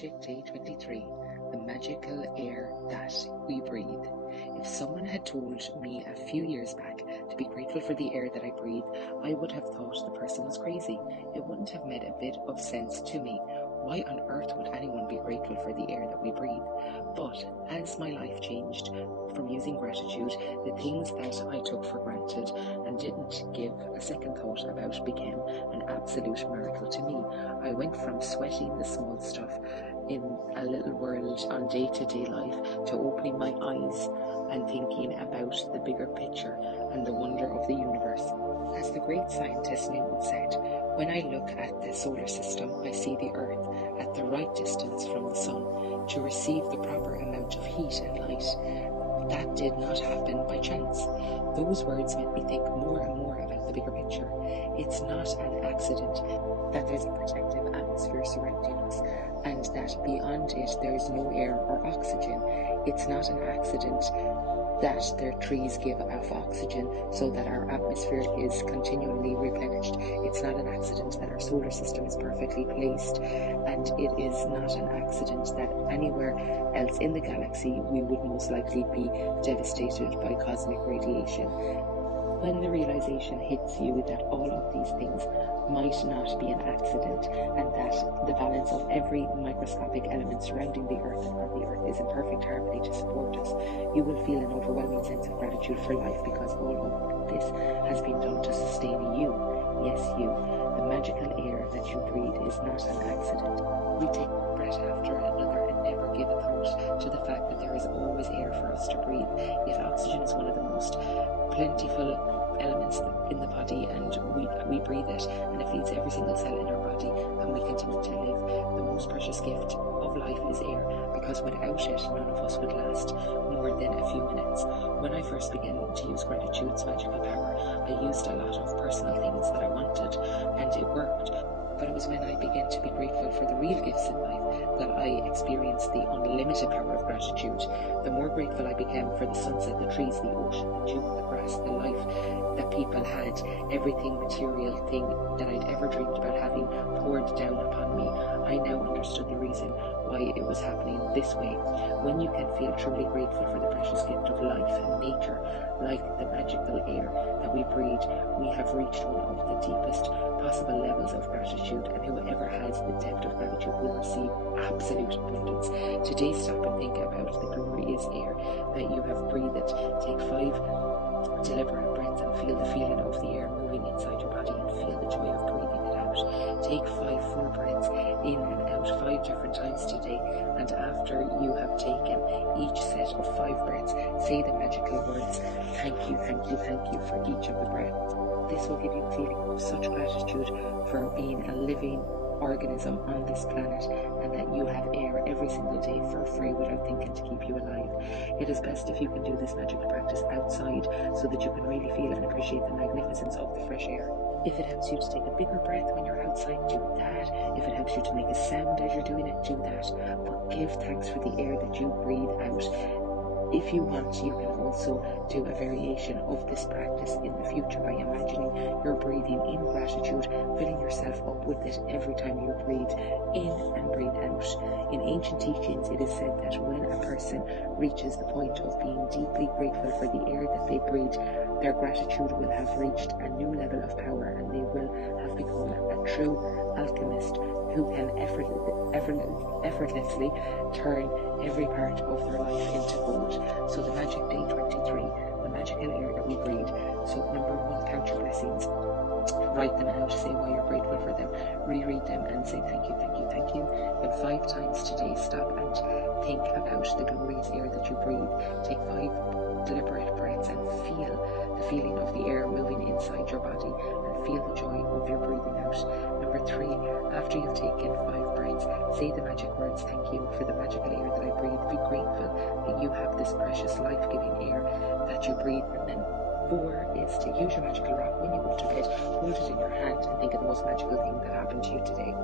Magic Day 23, the magical air that we breathe. If someone had told me a few years back to be grateful for the air that I breathe, I would have thought the person was crazy. It wouldn't have made a bit of sense to me. Why on earth would anyone be grateful for the air that we breathe? But as my life changed from using gratitude, the things that I took for granted and didn't give a second thought about became an absolute miracle to me. I went from sweating the small stuff in a little world on day-to-day life to opening my eyes and thinking about the bigger picture and the wonder of the universe. As the great scientist Newton said, when I look at the solar system, I see the Earth at the right distance from the Sun to receive the proper amount of heat and light. That did not happen by chance. Those words made me think more and more about the bigger picture. It's not an accident that there's a protective atmosphere surrounding us and that beyond it there is no air or oxygen. It's not an accident that their trees give off oxygen so that our atmosphere is continually replenished. It's not an accident that our solar system is perfectly placed, and it is not an accident that anywhere else in the galaxy we would most likely be devastated by cosmic radiation. When the realization hits you that all of these things might not be an accident and that the balance of every microscopic element surrounding the Earth and on the Earth is in perfect harmony to support us, you will feel an overwhelming sense of gratitude for life because all of this has been done to sustain you. Yes, you. The magical air that you breathe is not an accident. We take one breath after another and never give a thought to the fact that there is always air for us to breathe. Yet oxygen is one of the most plentiful elements in the body, and we breathe it, and it feeds every single cell in our body, and we continue to live. The most precious gift of life is air, because without it none of us would last more than a few minutes. When I first began to use gratitude's magical power, I used a lot of personal things that I wanted, and it worked. But it was when I began to be grateful for the real gifts in life that I experienced the unlimited power of gratitude. The more grateful I became for the sunset, the trees, the ocean, the dew, the grass, the life that people had, everything material thing that I'd ever dreamed about having poured down upon me, I now understood the reason why it was happening this way. When you can feel truly grateful for the precious gift of life and nature, like the magical air that we breathe, we have reached one of the deepest possible levels of gratitude, and whoever has the depth of gratitude will receive absolute abundance. Today, stop and think about the glorious air that you have breathed. Take 5 deliberate breaths and feel the feeling of the air moving inside your body and feel the joy of breathing it out. Take 5 full breaths in and out 5 different times today, and after you have taken each set of 5 breaths, say the magical words, thank you, thank you, thank you for each of the breaths. This will give you a feeling of such gratitude for being a living organism on this planet, and that you have air every single day for free without thinking to keep you alive. It is best if you can do this magical practice outside so that you can really feel and appreciate the magnificence of the fresh air. If it helps you to take a bigger breath when you're outside, do that. If it helps you to make a sound as you're doing it, do that. But give thanks for the air that you breathe out. If you want, you can also do a variation of this practice in the future by imagining you're breathing in gratitude, filling yourself up with it every time you breathe in and breathe out. In ancient teachings, it is said that when a person reaches the point of being deeply grateful for the air that they breathe, their gratitude will have reached a new level of power, and they will have become a true alchemist who can effortlessly turn every part of their life into gold. So the Magic Day 23, the magical air that we breathe. So number 1, count your blessings. Write them out, say why you're grateful for them, reread them and say thank you, thank you, thank you. Then 5 times today, stop and think about the glorious air that you breathe. Take 5 deliberate breaths and feel the feeling of the air moving inside your body and feel the joy of your breathing out. Number 3, after you've taken 5 breaths, say the magic words, thank you for the magical air that I breathe. Be grateful that you have this precious life-giving air that you breathe. And then 4 is to use your magical rock when you go to bed, hold it in your hand and think of the most magical thing that happened to you today.